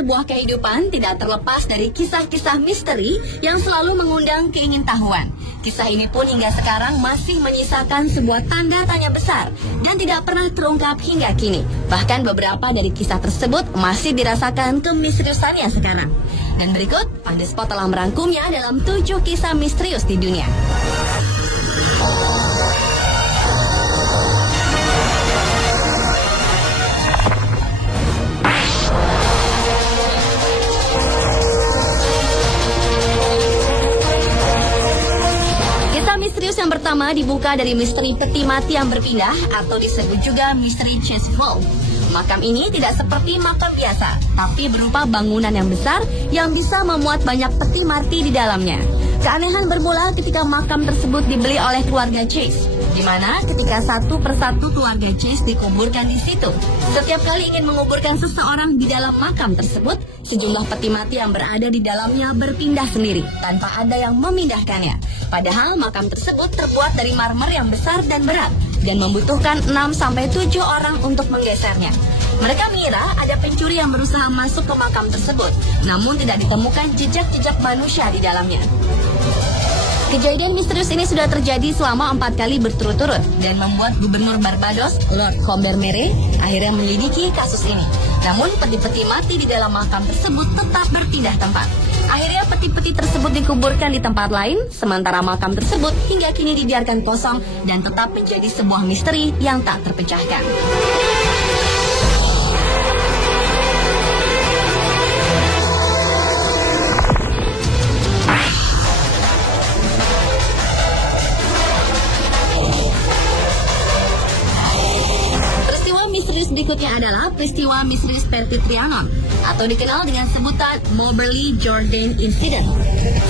sebuah kehidupan tidak terlepas dari kisah-kisah misteri yang selalu mengundang keingintahuan. Kisah ini pun hingga sekarang masih menyisakan sebuah tanda tanya besar dan tidak pernah terungkap hingga kini. Bahkan beberapa dari kisah tersebut masih dirasakan kemisteriusannya sekarang. Dan berikut, Pandespot telah merangkumnya dalam 7 kisah misterius di dunia. Misterius yang pertama dibuka dari misteri peti mati yang berpindah atau disebut juga misteri chest vault. Makam ini tidak seperti makam biasa, tapi berupa bangunan yang besar yang bisa memuat banyak peti mati di dalamnya. Keanehan bermula ketika makam tersebut dibeli oleh keluarga Chase, di mana ketika satu persatu keluarga Chase dikuburkan di situ. Setiap kali ingin menguburkan seseorang di dalam makam tersebut, sejumlah peti mati yang berada di dalamnya berpindah sendiri tanpa ada yang memindahkannya. Padahal makam tersebut terbuat dari marmer yang besar dan berat dan membutuhkan 6-7 orang untuk menggesernya. Mereka mengira ada pencuri yang berusaha masuk ke makam tersebut, namun tidak ditemukan jejak-jejak manusia di dalamnya. Kejadian misterius ini sudah terjadi selama 4 kali berturut-turut dan membuat Gubernur Barbados, Lord Combermere, akhirnya menyelidiki kasus ini. Namun peti-peti mati di dalam makam tersebut tetap berpindah tempat. Akhirnya peti-peti tersebut dikuburkan di tempat lain, sementara makam tersebut hingga kini dibiarkan kosong dan tetap menjadi sebuah misteri yang tak terpecahkan. Berikutnya adalah peristiwa misterius Petit Trianon atau dikenal dengan sebutan Moberly Jordan Incident.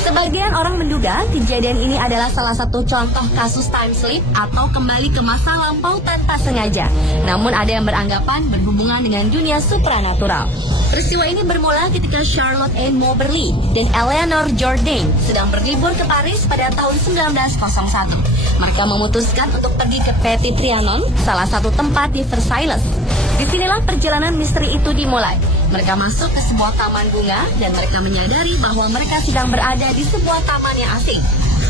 Sebagian orang menduga kejadian ini adalah salah satu contoh kasus time slip atau kembali ke masa lampau tanpa sengaja. Namun ada yang beranggapan berhubungan dengan dunia supranatural. Peristiwa ini bermula ketika Charlotte Ann Moberly dan Eleanor Jordan sedang berlibur ke Paris pada tahun 1901. Mereka memutuskan untuk pergi ke Petit Trianon, salah satu tempat di Versailles. Disinilah perjalanan misteri itu dimulai. Mereka masuk ke sebuah taman bunga dan mereka menyadari bahwa mereka sedang berada di sebuah taman yang asing.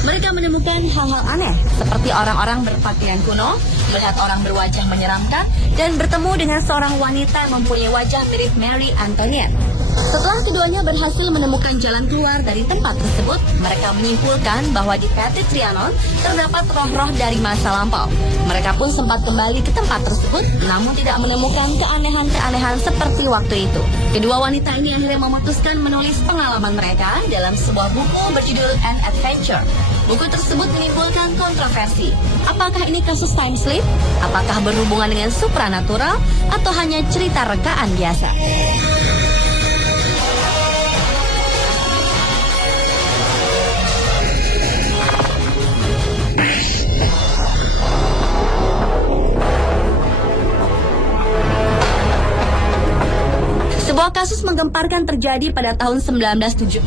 Mereka menemukan hal-hal aneh seperti orang-orang berpakaian kuno, melihat orang berwajah menyeramkan, dan bertemu dengan seorang wanita yang mempunyai wajah mirip Mary Antoinette. Setelah keduanya berhasil menemukan jalan keluar dari tempat tersebut, mereka menyimpulkan bahwa di Petit Trianon terdapat roh-roh dari masa lampau. Mereka pun sempat kembali ke tempat tersebut, namun tidak menemukan keanehan-keanehan seperti waktu itu. Kedua wanita ini akhirnya memutuskan menulis pengalaman mereka dalam sebuah buku berjudul An Adventure. Buku tersebut menimbulkan kontroversi. Apakah ini kasus time slip? Apakah berhubungan dengan supranatural? Atau hanya cerita rekaan biasa? Sebuah kasus menggemparkan terjadi pada tahun 1970.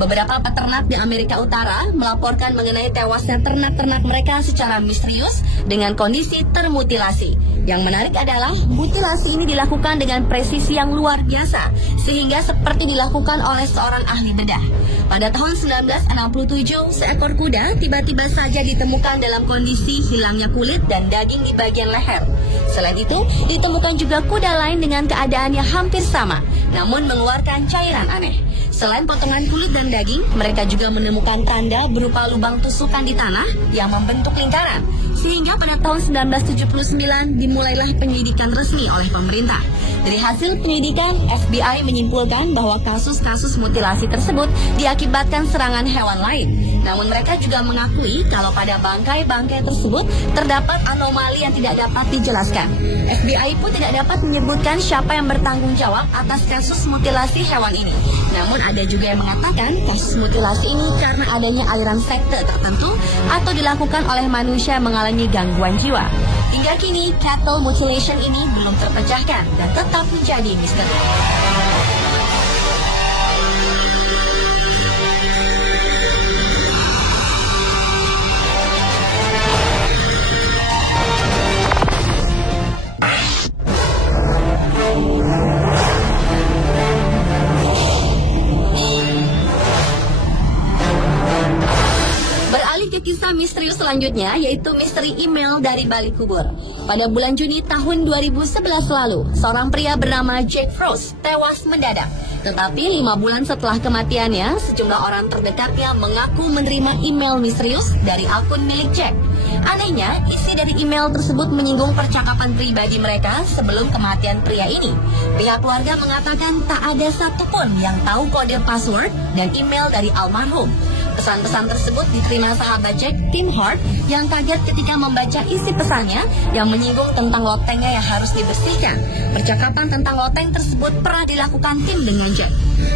Beberapa peternak di Amerika Utara melaporkan mengenai tewasnya ternak-ternak mereka secara misterius dengan kondisi termutilasi. Yang menarik adalah mutilasi ini dilakukan dengan presisi yang luar biasa, sehingga seperti dilakukan oleh seorang ahli bedah. Pada tahun 1967, seekor kuda tiba-tiba saja ditemukan dalam kondisi hilangnya kulit dan daging di bagian leher. Selain itu, ditemukan juga kuda lain dengan keadaan yang hampir sama, namun mengeluarkan cairan aneh. Selain potongan kulit dan daging, mereka juga menemukan tanda berupa lubang tusukan di tanah yang membentuk lingkaran. Sehingga pada tahun 1979 dimulailah penyelidikan resmi oleh pemerintah. Dari hasil penyelidikan, FBI menyimpulkan bahwa kasus-kasus mutilasi tersebut diakibatkan serangan hewan lain. Namun mereka juga mengakui kalau pada bangkai-bangkai tersebut terdapat anomali yang tidak dapat dijelaskan. FBI pun tidak dapat menyebutkan siapa yang bertanggung jawab atas kasus mutilasi hewan ini. Namun ada juga yang mengatakan kasus mutilasi ini karena adanya aliran sekte tertentu atau dilakukan oleh manusia yang mengalami gangguan jiwa. Hingga kini, cattle mutilation ini belum terpecahkan dan tetap menjadi misteri. selanjutnya yaitu misteri email dari balik kubur. Pada bulan Juni tahun 2011 lalu, seorang pria bernama Jack Frost tewas mendadak. Tetapi 5 bulan setelah kematiannya, sejumlah orang terdekatnya mengaku menerima email misterius dari akun milik Jack. Anehnya, isi dari email tersebut menyinggung percakapan pribadi mereka sebelum kematian pria ini. Pihak keluarga mengatakan tak ada satupun yang tahu kode password dan email dari almarhum. Pesan-pesan tersebut diterima sahabat Jack, Tim Hart, yang kaget ketika membaca isi pesannya yang menyinggung tentang lotengnya yang harus dibersihkan. Percakapan tentang loteng tersebut pernah dilakukan Tim dengan Jack.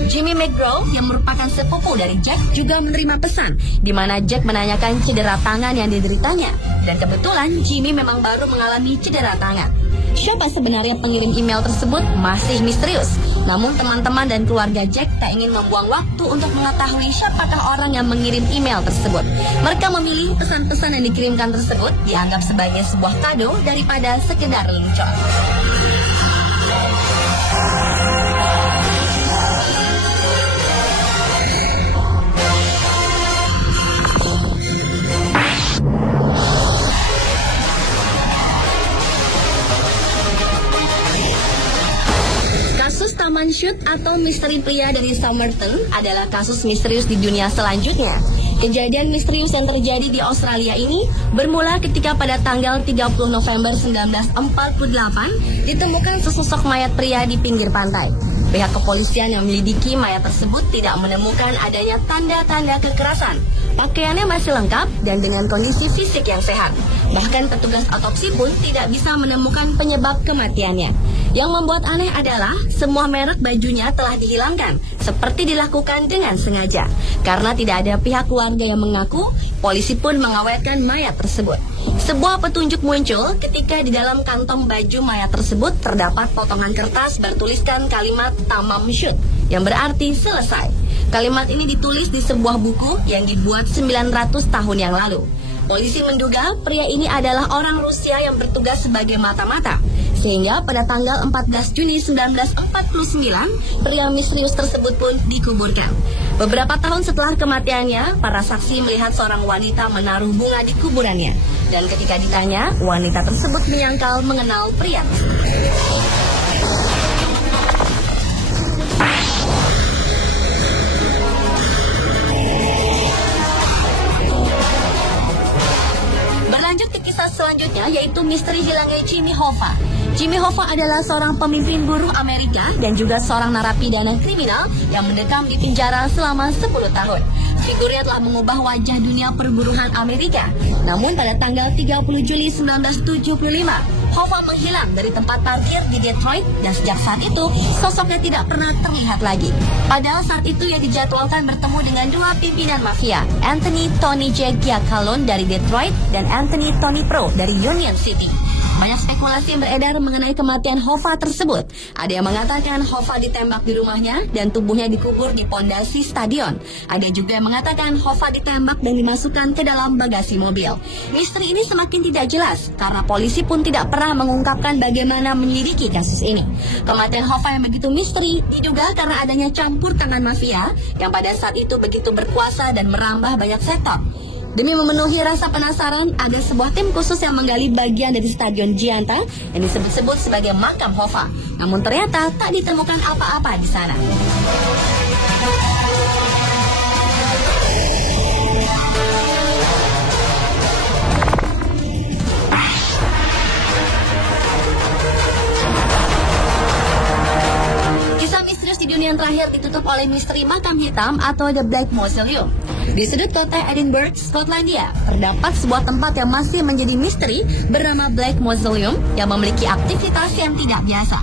Jimmy McGraw, yang merupakan sepupu dari Jack, juga menerima pesan di mana Jack menanyakan cedera tangan yang dideritanya. Dan kebetulan Jimmy memang baru mengalami cedera tangan. Siapa sebenarnya pengirim email tersebut masih misterius. Namun teman-teman dan keluarga Jack tak ingin membuang waktu untuk mengetahui siapakah orang yang mengirim email tersebut. Mereka memilih pesan-pesan yang dikirimkan tersebut dianggap sebagai sebuah kado daripada sekedar lelucon. Kasus Taman Shoot atau misteri pria dari Somerton adalah kasus misterius di dunia selanjutnya. Kejadian misterius yang terjadi di Australia ini bermula ketika pada tanggal 30 November 1948 ditemukan sesosok mayat pria di pinggir pantai. Pihak kepolisian yang menyelidiki mayat tersebut tidak menemukan adanya tanda-tanda kekerasan. Pakaiannya masih lengkap dan dengan kondisi fisik yang sehat. Bahkan petugas otopsi pun tidak bisa menemukan penyebab kematiannya. Yang membuat aneh adalah semua merek bajunya telah dihilangkan, seperti dilakukan dengan sengaja. Karena tidak ada pihak keluarga yang mengaku, polisi pun mengawetkan mayat tersebut. Sebuah petunjuk muncul ketika di dalam kantong baju mayat tersebut terdapat potongan kertas bertuliskan kalimat tamam shoot, yang berarti selesai. Kalimat ini ditulis di sebuah buku yang dibuat 900 tahun yang lalu. Polisi menduga pria ini adalah orang Rusia yang bertugas sebagai mata-mata. Sehingga pada tanggal 14 Juni 1949, pria misterius tersebut pun dikuburkan. Beberapa tahun setelah kematiannya, para saksi melihat seorang wanita menaruh bunga di kuburannya. Dan ketika ditanya, wanita tersebut menyangkal mengenal pria. Berlanjut ke kisah selanjutnya, yaitu misteri hilangnya Jimmy Hoffa. Jimmy Hoffa adalah seorang pemimpin buruh Amerika dan juga seorang narapidana kriminal yang mendekam di penjara selama 10 tahun. Figurnya telah mengubah wajah dunia perburuhan Amerika. Namun pada tanggal 30 Juli 1975, Hoffa menghilang dari tempat parkir di Detroit dan sejak saat itu sosoknya tidak pernah terlihat lagi. Padahal saat itu ia dijadwalkan bertemu dengan dua pimpinan mafia, Anthony Tony J. Giacalone dari Detroit dan Anthony Tony Pro dari Union City. Banyak spekulasi yang beredar mengenai kematian Hoffa tersebut. Ada yang mengatakan Hoffa ditembak di rumahnya dan tubuhnya dikubur di pondasi stadion. Ada juga yang mengatakan Hoffa ditembak dan dimasukkan ke dalam bagasi mobil. Misteri ini semakin tidak jelas karena polisi pun tidak pernah mengungkapkan bagaimana menyelidiki kasus ini. Kematian Hoffa yang begitu misteri diduga karena adanya campur tangan mafia yang pada saat itu begitu berkuasa dan merambah banyak sektor. Demi memenuhi rasa penasaran, ada sebuah tim khusus yang menggali bagian dari Stadion Gianta yang disebut-sebut sebagai makam Hoffa. Namun ternyata tak ditemukan apa-apa di sana. Kisah misterius di dunia yang terakhir ditutup oleh misteri makam hitam atau The Black Mausoleum. Di sudut kota Edinburgh, Skotlandia, terdapat sebuah tempat yang masih menjadi misteri bernama Black Mausoleum yang memiliki aktivitas yang tidak biasa.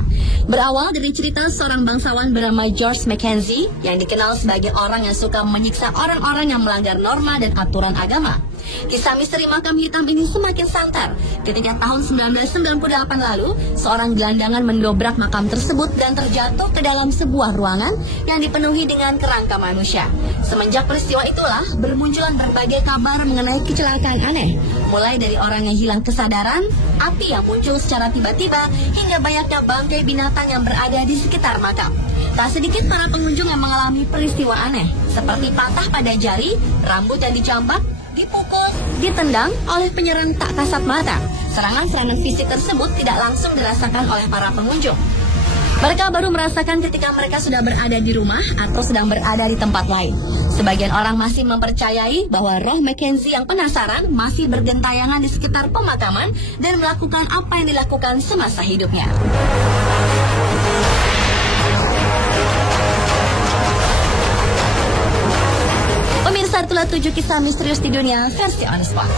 Berawal dari cerita seorang bangsawan bernama George Mackenzie yang dikenal sebagai orang yang suka menyiksa orang-orang yang melanggar norma dan aturan agama. Kisah misteri makam hitam ini semakin santer ketika tahun 1998 lalu seorang gelandangan mendobrak makam tersebut dan terjatuh ke dalam sebuah ruangan yang dipenuhi dengan kerangka manusia. Semenjak peristiwa itulah bermunculan berbagai kabar mengenai kecelakaan aneh, mulai dari orang yang hilang kesadaran, api yang muncul secara tiba-tiba, hingga banyaknya bangkai binatang yang berada di sekitar makam. Tak sedikit para pengunjung yang mengalami peristiwa aneh, seperti patah pada jari, rambut yang dicampak, dipukul, ditendang oleh penyerang tak kasat mata. Serangan-serangan fisik tersebut tidak langsung dirasakan oleh para pengunjung. Mereka baru merasakan ketika mereka sudah berada di rumah atau sedang berada di tempat lain. Sebagian orang masih mempercayai bahwa roh Mackenzie yang penasaran masih bergentayangan di sekitar pemakaman dan melakukan apa yang dilakukan semasa hidupnya. Pemirsa, itulah 7 kisah misterius di dunia versi On Spot.